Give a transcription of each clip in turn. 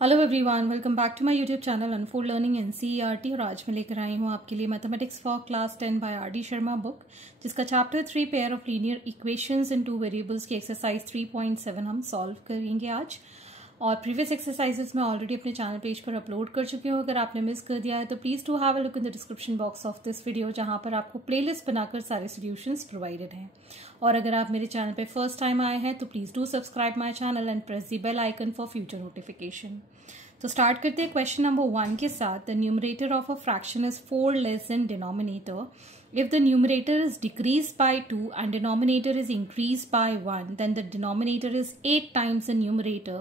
Hello everyone, welcome back to my YouTube channel unfold learning NCERT. और आज मैं लेकर आई हूँ आपके लिए mathematics for class 10 by R D Sharma book, जिसका chapter 3 pair of linear equations in two variables की एक्सरसाइज 3.7 हम सॉल्व करेंगे आज। और प्रीवियस एक्सरसाइजेस मैं ऑलरेडी अपने चैनल पेज पर अपलोड कर चुकी हूँ। अगर आपने मिस कर दिया है तो please to have a look in the description box of this video, जहाँ पर आपको प्लेलिस्ट बनाकर सारे सॉल्यूशंस प्रोवाइडेड हैं। और अगर आप मेरे चैनल पे फर्स्ट टाइम आए हैं तो please do subscribe my channel and press the bell icon for future notification. तो स्टार्ट करते हैं क्वेश्चन नंबर 1 के साथ। The numerator of a fraction is 4 less than denominator. If the numerator is decreased by 2 and denominator is increased by 1, then the denominator is 8 times the numerator.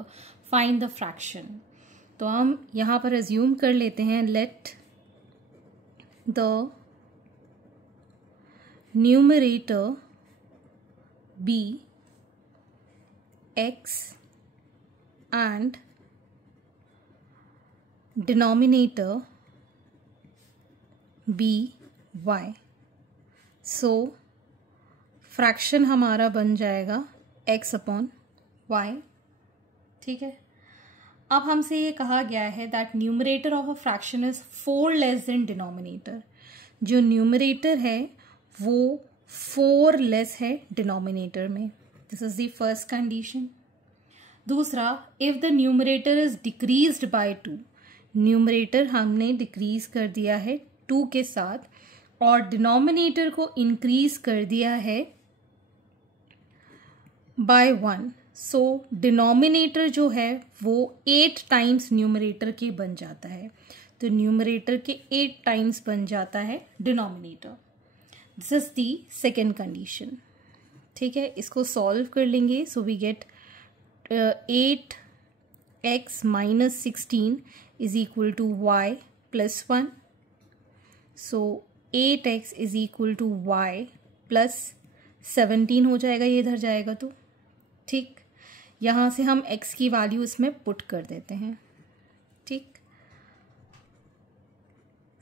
Find the fraction. तो हम यहाँ पर assume कर लेते हैं let the numerator be x and denominator be y. So fraction हमारा बन जाएगा x अपॉन y। ठीक है, अब हमसे ये कहा गया है that numerator of a fraction is 4 less than denominator. जो न्यूमरेटर है वो 4 लेस है डिनोमिनेटर में। This is the first condition. दूसरा, if the numerator is decreased by 2, numerator हमने डिक्रीज कर दिया है 2 के साथ और डिनोमिनेटर को इंक्रीज कर दिया है बाय 1। सो डिनोमिनेटर जो है वो 8 टाइम्स न्यूमरेटर के बन जाता है। तो न्यूमरेटर के 8 टाइम्स बन जाता है denominator. This is the second condition. ठीक है, इसको सॉल्व कर लेंगे। So we get 8x minus 16 is equal to y plus 1. So 8x is equal to y plus 17 हो जाएगा, ये इधर जाएगा तो ठीक। यहाँ से हम x की वैल्यू इसमें पुट कर देते हैं। ठीक,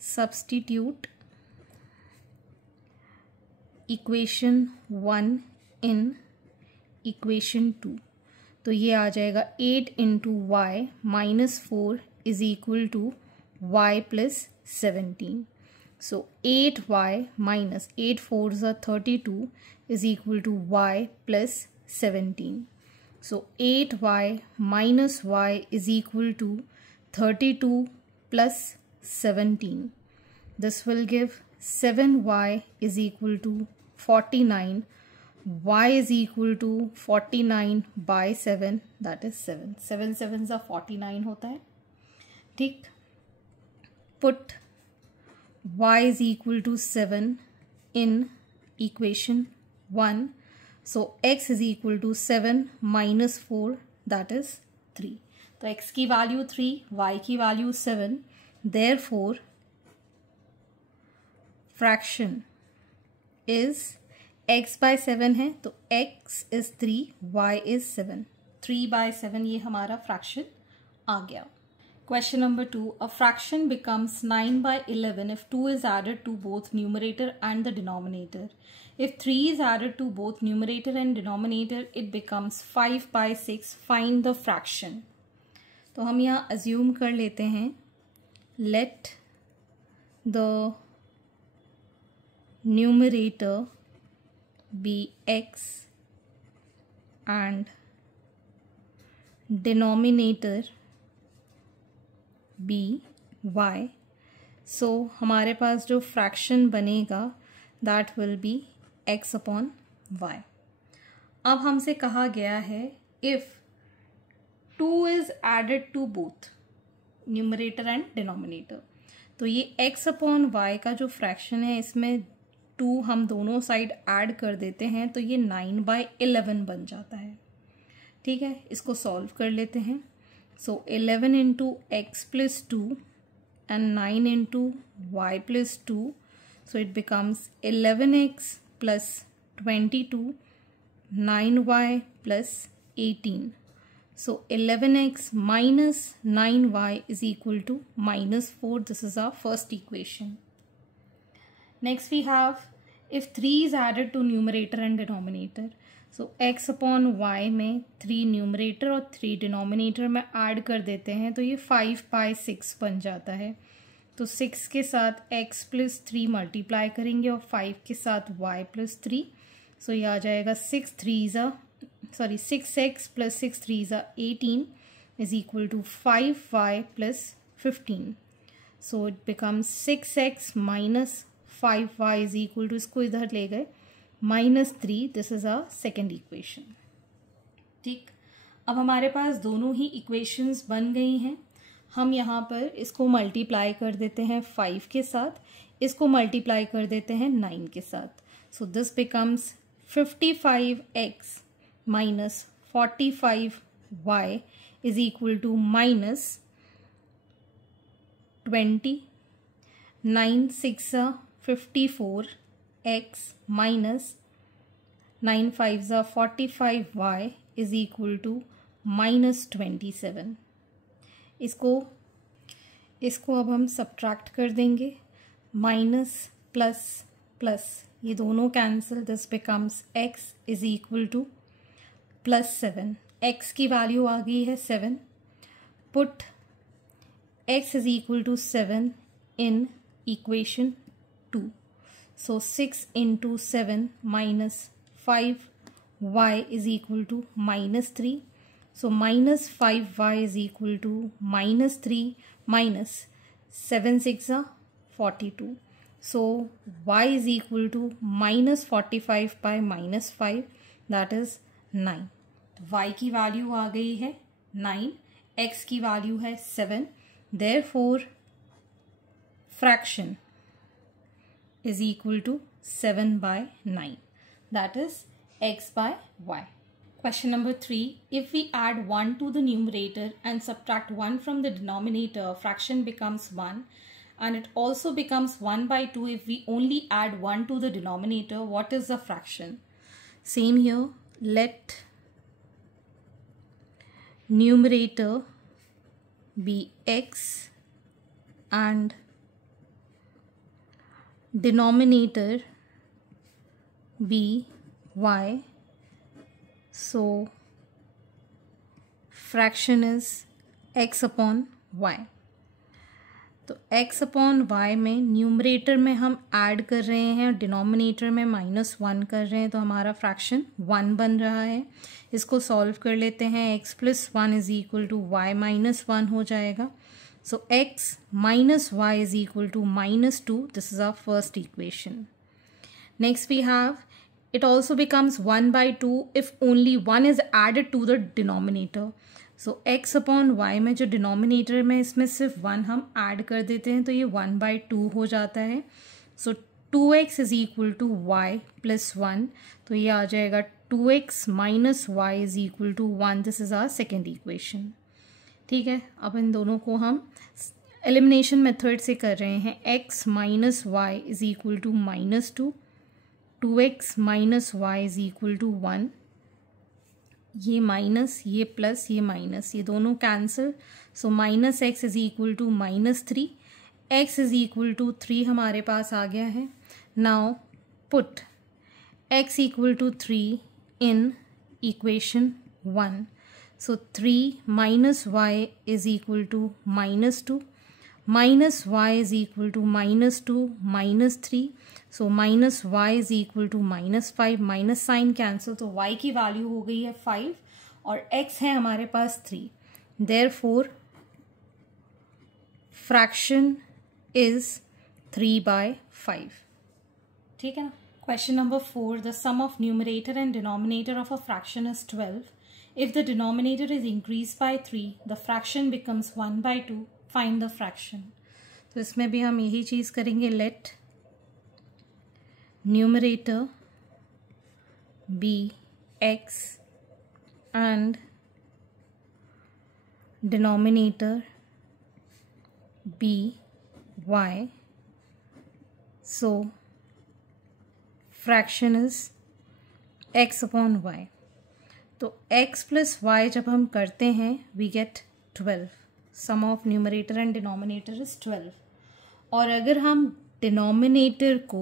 सब्स्टिट्यूट इक्वेशन 1 इन इक्वेशन 2। तो ये आ जाएगा 8 into y minus 4 is equal to y plus 17. So 8y minus 8 4s are 32 is equal to y plus 17. So 8y minus y is equal to 32 plus 17. This will give 7y is equal to 49. Y is equal to 49 by 7, that is 7. 7 7s are 49 होता है। ठीक, put y is equal to 7 in equation 1. So x is equal to 7 minus 4, that is 3. तो x की value 3, y की value 7। Therefore fraction is x by 7 है तो x is 3, y is 7. 3 by 7 ये हमारा फ्रैक्शन आ गया। Question number 2. A fraction becomes 9 by 11 if 2 is added to both numerator and the denominator. If 3 is added to both numerator and denominator, it becomes 5 by 6. Find the fraction. तो हम यहाँ assume कर लेते हैं let the numerator be x and denominator be y. So हमारे पास जो fraction बनेगा that will be x upon y. अब हमसे कहा गया है if 2 is added to both numerator and denominator, तो ये एक्स अपॉन वाई का जो फ्रैक्शन है इसमें 2 हम दोनों साइड ऐड कर देते हैं तो ये 9 by 11 बन जाता है। ठीक है, इसको सॉल्व कर लेते हैं। So 11 into x plus 2 and 9 into y plus 2. So it becomes 11x plus 22, 9y plus 18. So 11x minus 9y is equal to minus 4. This is our first equation. Next we have if 3 is added to numerator and denominator. So x upon y में 3 numerator और 3 denominator में add कर देते हैं तो ये 5/6 बन जाता है। तो 6 के साथ x प्लस 3 मल्टीप्लाई करेंगे और 5 के साथ y प्लस 3। सो ये आ जाएगा 6x plus 6 3 18 is equal to 5y plus 15। So it becomes 6x minus 5y is equal to, इसको इधर ले गए, -3। This is a second equation. ठीक, अब हमारे पास दोनों ही इक्वेशंस बन गई हैं। हम यहाँ पर इसको मल्टीप्लाई कर देते हैं 5 के साथ, इसको मल्टीप्लाई कर देते हैं 9 के साथ। So this becomes 55x minus 45y is equal to -20। 9 6 54x minus 9 5 45y is equal to -27। इसको अब हम सब्ट्रैक्ट कर देंगे, माइनस प्लस प्लस ये दोनों cancel, this becomes x is equal to +7। x की वैल्यू आ गई है 7। Put x is equal to 7 in equation 2। So 6 into 7 minus 5y is equal to -3। So minus 5y is equal to -3 minus 7 6 42. So y is equal to -45 by -5, that is 9. y की value आ गई है 9, x की value है 7. Therefore fraction is equal to 7 by 9. That is x by y. Question number 3. If we add 1 to the numerator and subtract 1 from the denominator, fraction becomes 1. And it also becomes 1 by 2 if we only add 1 to the denominator. What is the fraction? Same here. Let numerator be x and denominator be y. So fraction is x upon y. तो x upon y में numerator में हम add कर रहे हैं और denominator में -1 कर रहे हैं, तो हमारा फ्रैक्शन 1 बन रहा है। इसको सॉल्व कर लेते हैं, x plus 1 is equal to y minus 1 हो जाएगा। So x minus y is equal to -2। This is our first equation. Next we have it also becomes 1 by 2 if only 1 is added to the denominator. So x upon y में जो denominator में इसमें सिर्फ 1 हम add कर देते हैं तो ये 1 by 2 हो जाता है। So 2x is equal to y plus 1. तो ये आ जाएगा 2x minus y is equal to 1. This is our second equation. ठीक है, अब इन दोनों को हम एलिमिनेशन मेथड से कर रहे हैं। x minus y is equal to -2. 2x minus y is equal to 1। ये माइनस, ये प्लस, ये माइनस, ये दोनों cancel. So minus x is equal to -3। X is equal to 3 हमारे पास आ गया है। Now put x equal to 3 in equation 1। So 3 minus y is equal to -2, minus y is equal to -2 -3। So minus y is equal to -5, minus sign cancel, तो y की value हो गई है 5 और x है हमारे पास 3। Therefore fraction is 3 by 5। ठीक है ना। Question number 4. The sum of numerator and denominator of a fraction is 12. If the denominator is increase by 3 the fraction becomes 1 by 2. Find the fraction. तो इसमें भी हम यही चीज करेंगे। Let numerator be x and denominator be y. So fraction is x upon y. तो x plus y जब हम करते हैं we get 12. sum of numerator and denominator is 12. और अगर हम डिनोमिनेटर को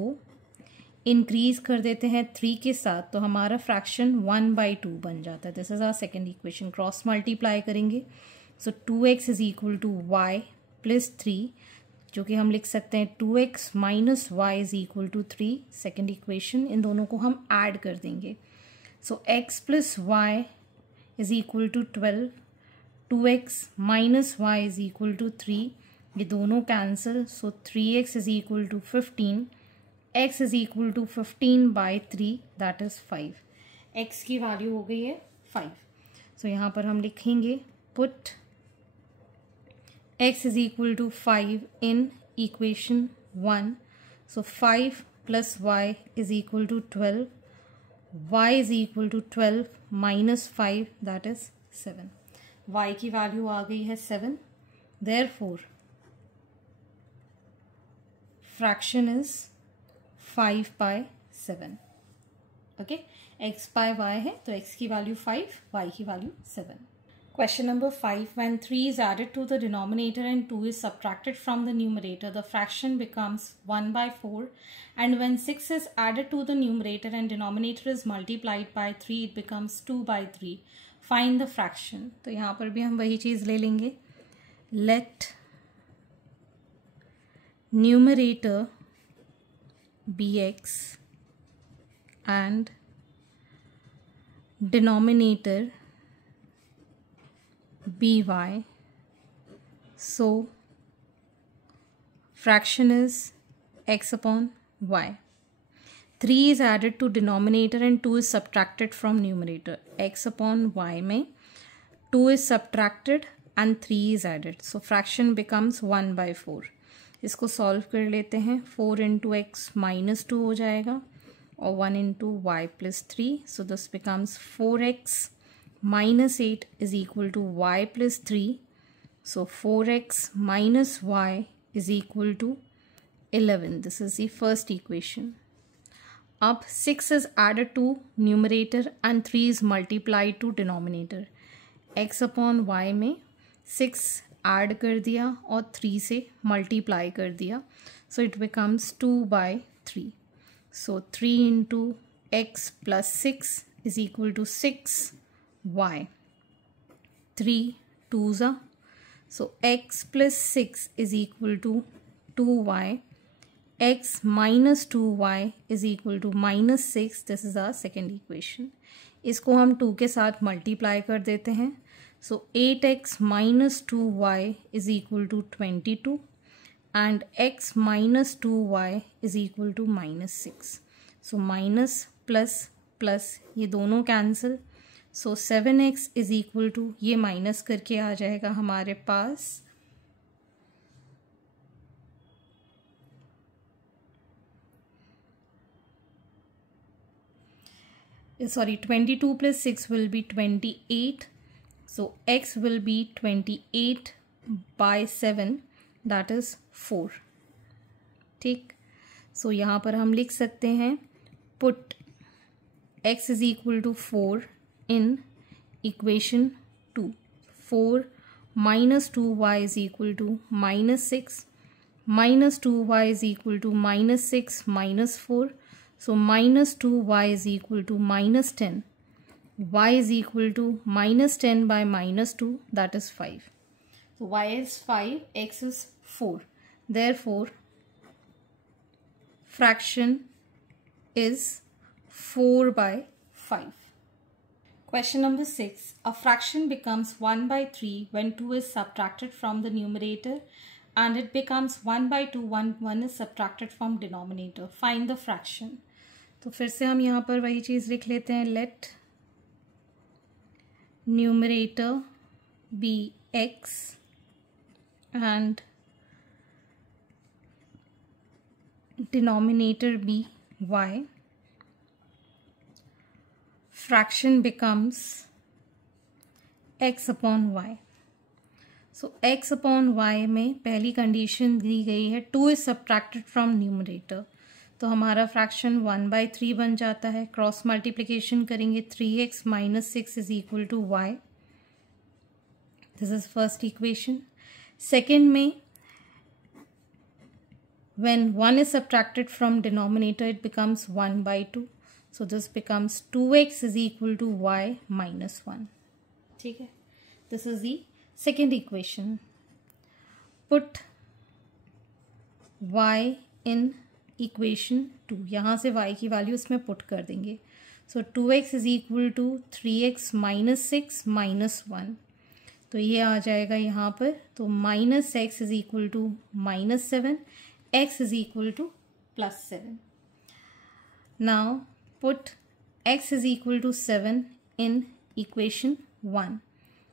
इंक्रीज कर देते हैं 3 के साथ, तो हमारा फ्रैक्शन 1/2 बन जाता है। This is our second equation. Cross multiply करेंगे, so 2x is equal to y plus 3, जो कि हम लिख सकते हैं 2x minus y is equal to 3, second equation. इन दोनों को हम ऐड कर देंगे, so x plus y is equal to 12, 2x minus y is equal to 3, ये दोनों cancel, so 3x is equal to 15, x is equal to 15/3 that is 5। x की value हो गई है 5। सो यहाँ पर हम लिखेंगे put x is equal to 5 in equation 1, so 5 plus y is equal to 12, y is equal to 12 minus 5 that is 7। y की value आ गई है 7, therefore fraction is 5/7। Okay, x by y है तो x की वैल्यू 5, y की value 7। Question number 5. When 3 is added to the denominator and 2 is subtracted from the numerator, the fraction becomes 1/4. And when 6 is added to the numerator and denominator is multiplied by 3, it becomes 2/3. Find the fraction. तो यहाँ पर भी हम वही चीज़ ले लेंगे. Let numerator be x and denominator by, so fraction is x upon y. 3 is added to denominator and 2 is subtracted from numerator. X upon y में 2 is subtracted and 3 is added, so fraction becomes 1/4. इसको solve कर लेते हैं. 4 into x minus 2 हो जाएगा और 1 into y plus 3, so this becomes 4x minus 8 is equal to y plus 3. So 4x minus y is equal to 11. This is the first equation. Up 6 is added to numerator and 3 is multiplied to denominator. x upon y में 6 add कर दिया और 3 से multiply कर दिया. So it becomes 2/3. So 3 into x plus 6 is equal to 6y. 3 2s are, so x plus 6 is equal to 2y. x minus 2y is equal to minus 6. This is our second equation. इसको हम 2 के साथ multiply कर देते हैं. So 8x minus 2y is equal to 22 and x minus 2y is equal to minus 6. So minus plus plus ये दोनों cancel. So 7x is equal to, ये माइनस करके आ जाएगा हमारे पास sorry 22 plus 6 will be 28. So x will be 28/7 that is 4. ठीक, सो यहाँ पर हम लिख सकते हैं put x is equal to 4 in equation 2. 4 minus 2y is equal to minus 6. Minus 2y is equal to minus 6 minus 4. So minus 2y is equal to minus 10. Y is equal to minus 10 by minus 2, that is 5. So y is 5, x is 4. Therefore, fraction is 4/5. Question number 6. A fraction becomes 1/3 when 2 is subtracted from the numerator and it becomes 1/2 when 1 is subtracted from denominator. Find the fraction. तो फिर से हम यहाँ पर वही चीज़ लिख लेते हैं. Let numerator be x and denominator be y. Fraction becomes x upon y. So x upon y में पहली कंडीशन दी गई है 2 is subtracted from numerator, तो हमारा फ्रैक्शन 1/3 बन जाता है. क्रॉस मल्टीप्लिकेशन करेंगे 3x minus 6 is equal to y. This is first equation. Second में when 1 is subtracted from denominator, it becomes 1 by 2. So this becomes 2x is equal to y minus 1. ठीक है, this is the second equation. Put y in equation 2. यहाँ से y की value इसमें put कर देंगे. So 2x is equal to 3x minus 6 minus 1. तो ये आ जाएगा यहाँ पर. तो minus x is equal to minus 7, x is equal to plus 7. Now put x is equal to 7 in equation 1.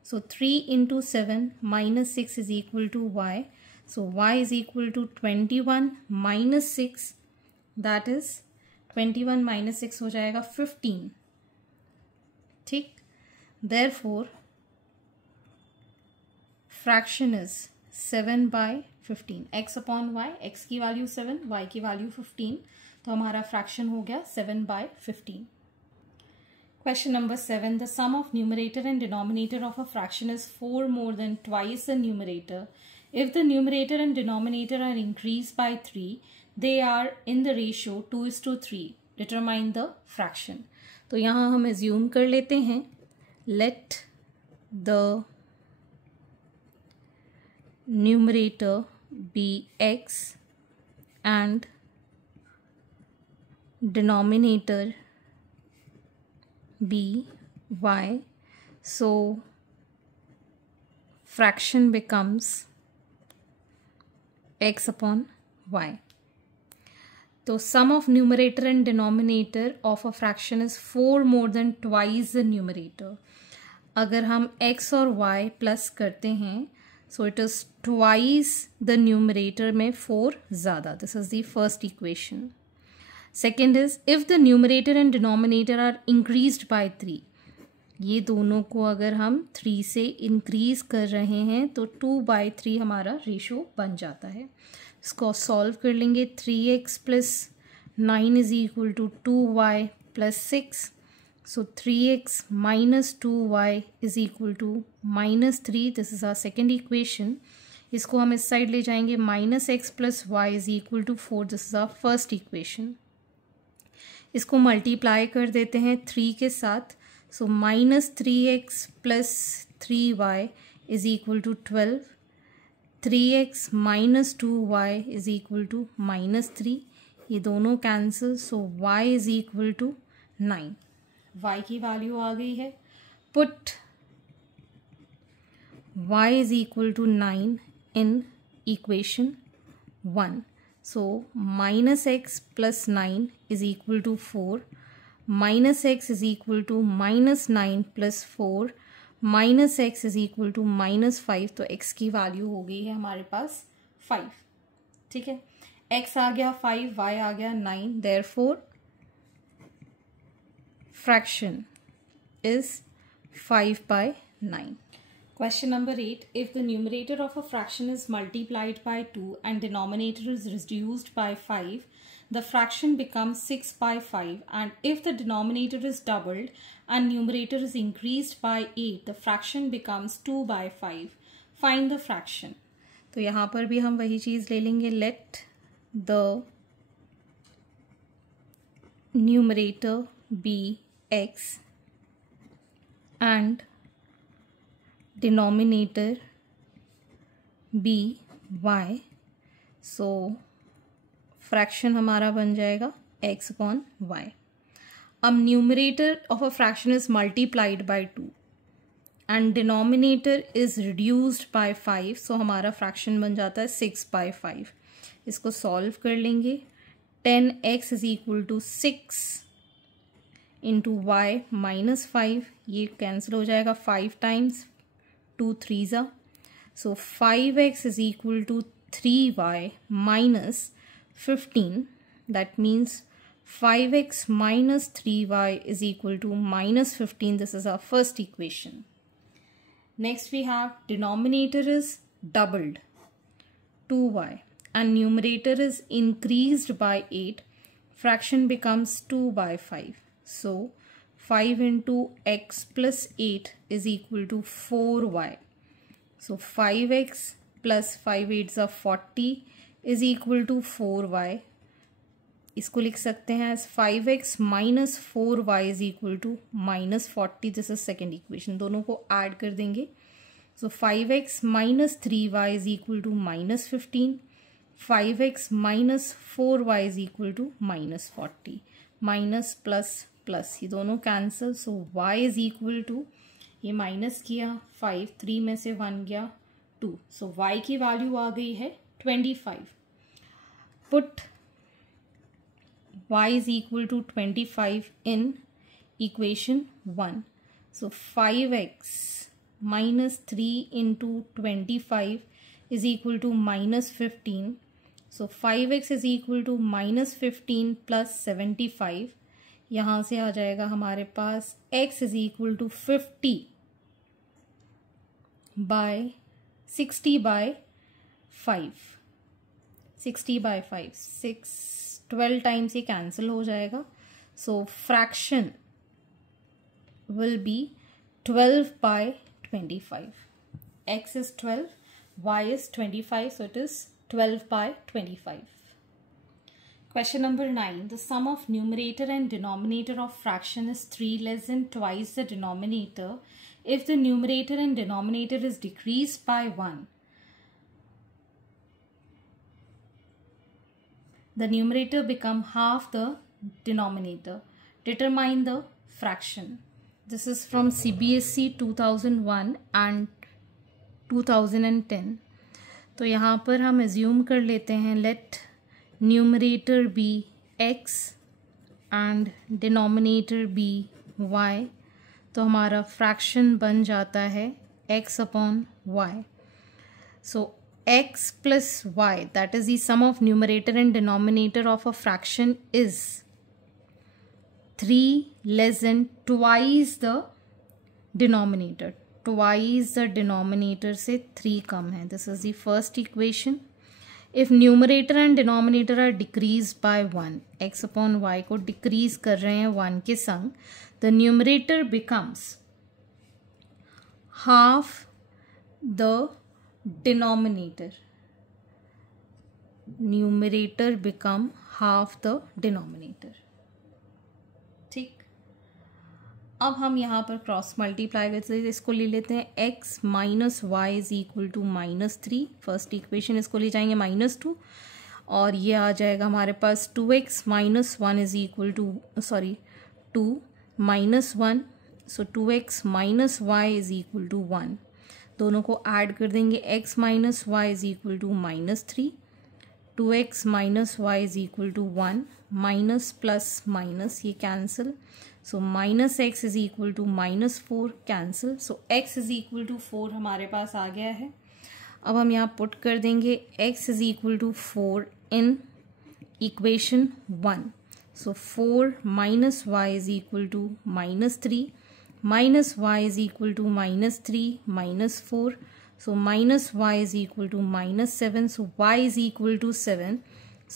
So 3 into 7 minus 6 is equal to y. So y is equal to 21 minus 6. That is 21 minus 6 हो जाएगा 15. ठीक. Therefore fraction is 7 by 15. x upon y, x की value 7, y की value 15. तो हमारा fraction हो गया 7 by 15. Question number 7. The sum of numerator and denominator of a fraction is 4 more than twice the numerator. If the numerator and denominator are increased by 3, they are in the ratio 2:3. Determine the fraction. तो यहाँ हम assume कर लेते हैं. Let the numerator be x and denominator be y. So fraction becomes x upon y. So sum of numerator and denominator of a fraction is 4 more than twice the numerator. अगर हम x और y plus करते हैं, so it is twice the numerator में 4 ज़्यादा. This is the first equation. Second is if the numerator and denominator are increased by 3. ये दोनों को अगर हम 3 से increase कर रहे हैं तो 2/3 हमारा रेशो बन जाता है. इसको सॉल्व कर लेंगे. 3x plus 9 is equal to 2y plus 6. So 3x minus 2y is equal to minus 3. This is our second equation. इसको हम इस साइड ले जाएंगे. minus x plus y is equal to 4. This is our first equation. इसको multiply कर देते हैं 3 के साथ. So minus 3x plus 3y is equal to 12. 3x minus 2y is equal to minus 3. ये दोनों cancel. So y is equal to 9. y की value आ गई है. Put y is equal to 9 in equation 1. So minus x plus 9 is equal to 4. Minus x is equal to minus 9 plus 4. Minus x is equal to minus 5. तो x की value हो गई है हमारे पास 5. ठीक है. x आ गया 5, y आ गया 9. Therefore fraction is 5 by 9. Question number 8. If the numerator of a fraction is multiplied by 2 and denominator is reduced by 5, the fraction becomes 6 by 5. And if the denominator is doubled and numerator is increased by 8, the fraction becomes 2 by 5. Find the fraction. तो यहाँ पर भी हम वही चीज़ ले लेंगे. Let the numerator be x and denominator be y. So fraction हमारा बन जाएगा x upon y. अब numerator of a fraction is multiplied by 2 and denominator is reduced by 5. So हमारा fraction बन जाता है 6 by 5. इसको solve कर लेंगे. 10x is equal to 6 into y minus 5. ये कैंसिल हो जाएगा 5 times 2 3s. So 5x is equal to 3y minus 15. That means 5x minus 3y is equal to minus 15. This is our first equation. Next we have denominator is doubled 2y and numerator is increased by 8. Fraction becomes 2 by 5. So 5 into x plus 8 is equal to 4y. So 5x plus 5 8s are 40 is equal to 4y, इसको लिख सकते हैं as 5x minus 4y is equal to minus 40. This is second equation. दोनों को add कर देंगे. So 5x minus 3y is equal to minus 15. 5x minus 4y is equal to minus 40. Minus plus plus ये दोनों cancel. So y is equal to, ये minus किया 5, 3 में से 1 गया 2. सो y की वैल्यू आ गई है 25. Put y is equal to 25 in equation 1. So 5x minus 3 into 25 is equal to minus 15. So 5x is equal to minus 15 plus 75. यहाँ से आ जाएगा हमारे पास x is equal to 50 by 60 by 5. 60 by 5. 12 times ये cancel हो जाएगा. सो fraction will be 12 by 25. x is 12, y is 25, so it is 12 by 25. Question number 9. The sum of numerator and denominator of fraction is 3 less than twice the denominator if the numerator and denominator is decreased by 1. The numerator become half the denominator. Determine the fraction. This is from CBSE 2001 and 2010. तो यहाँ पर हम assume कर लेते हैं let numerator be x and denominator be y. तो हमारा fraction बन जाता है x upon y. So x plus y, that is the sum of numerator and denominator of a fraction, is 3 less than twice the denominator. Twice the denominator से 3 कम है. This is the first equation. If numerator and denominator are decreased by 1, x upon y को decrease कर रहे हैं 1 के संग, the numerator becomes half the denominator. Numerator become half the denominator. ठीक. अब हम यहाँ पर क्रॉस मल्टीप्लाई करते हैं. इसको ले लेते हैं x minus y is equal to minus 3. First equation इसको ले जाएंगे -2 और ये आ जाएगा हमारे पास 2x minus 1 is equal to 2 minus 1. So 2x minus y is equal to 1. दोनों को ऐड कर देंगे. x minus y is equal to -3. 2x minus y is equal to 1. Minus plus minus ये cancel. So minus x is equal to -4 cancel. So x is equal to 4 हमारे पास आ गया है. अब हम यहाँ पुट कर देंगे x is equal to 4 in equation 1. So 4 minus y is equal to -3 minus y is equal to -3 minus 4. So minus y is equal to -7. So y is equal to 7.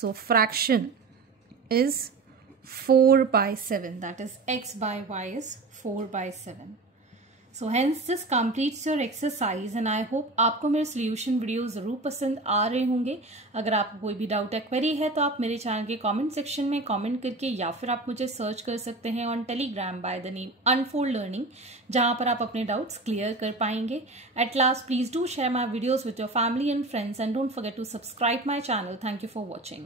So fraction is 4 by 7. That is x by y is 4 by 7. So hence this completes your exercise and I hope आपको मेरे solution video ज़रूर पसंद आ रहे होंगे. अगर आपको कोई भी डाउट या क्वेरी है तो आप मेरे चैनल के कमेंट सेक्शन में कमेंट करके या फिर आप मुझे सर्च कर सकते हैं on Telegram by the name Unfold Learning, जहाँ पर आप अपने डाउट्स क्लियर कर पाएंगे. At last please do share my videos with your family and friends and don't forget to subscribe my channel. Thank you for watching.